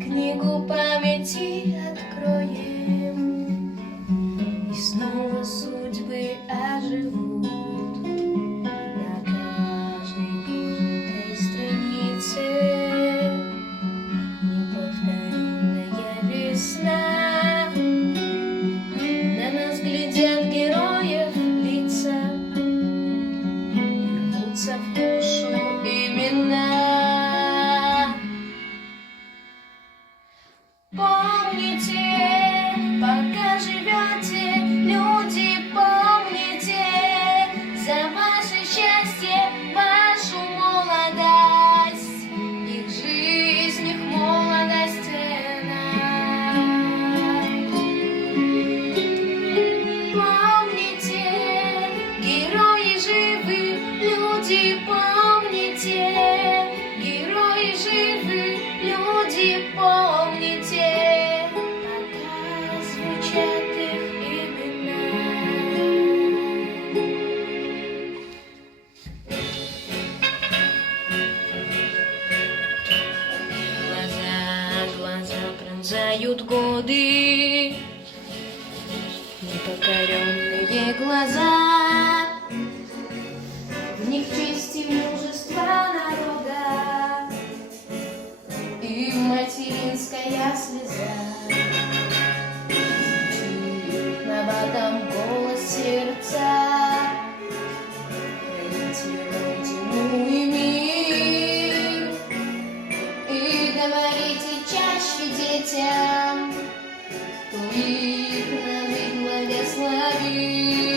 книгу памяти откроем, и снова судьбы оживут на каждой прожитой странице. Неповторенная весна, на нас глядят героев лица, и рвутся в душу имена. Помните, пока живете, люди, помните за ваше счастье, вашу молодость, их жизнь, их молодость ценна. Помните, герои живы, люди, помните, герои живы, люди, помните, пока звучат их имена. Глаза пронзают годы, непокоренные глаза, в них честь и мужество народа и материнская слеза. Звучит на водном голос сердца: храните родину и мир, и говорите чаще детям, кто их навек благословит.